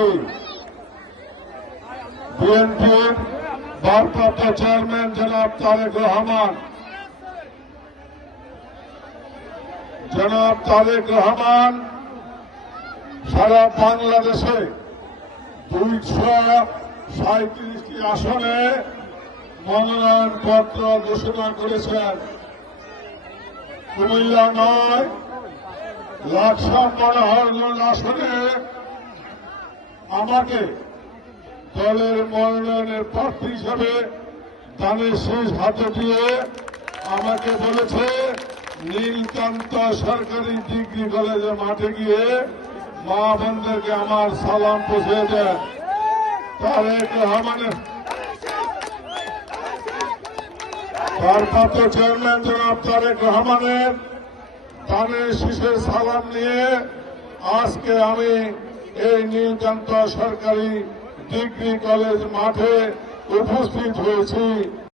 সভাপতি বিএনপির ভারপ্রাপ্ত চেয়ারম্যান জনাব তারেক রহমান, সারা বাংলাদেশে 237টি আসনে মনোনয়নপত্র ঘোষণা করেছেন। কুমিল্লা 9, লাকসাম মনোহরগঞ্জ আসনে আমাকে দলের মনোনয়নের প্রার্থী হিসেবে দানের শেষ হাতে দিয়ে আমাকে বলেছে নীলকান্ত সরকারি ডিগ্রি কলেজে মাঠে গিয়ে মা বোনদেরকে আমার সালাম পৌঁছে দেয়। তারেক রহমানের ভারপ্রাপ্ত চেয়ারম্যান জনাব তারেক রহমানের দানের শীষের সালাম নিয়ে আজকে আমি এই নীলকান্ত সরকারি ডিগ্রি কলেজ মাঠে উপস্থিত হয়েছি।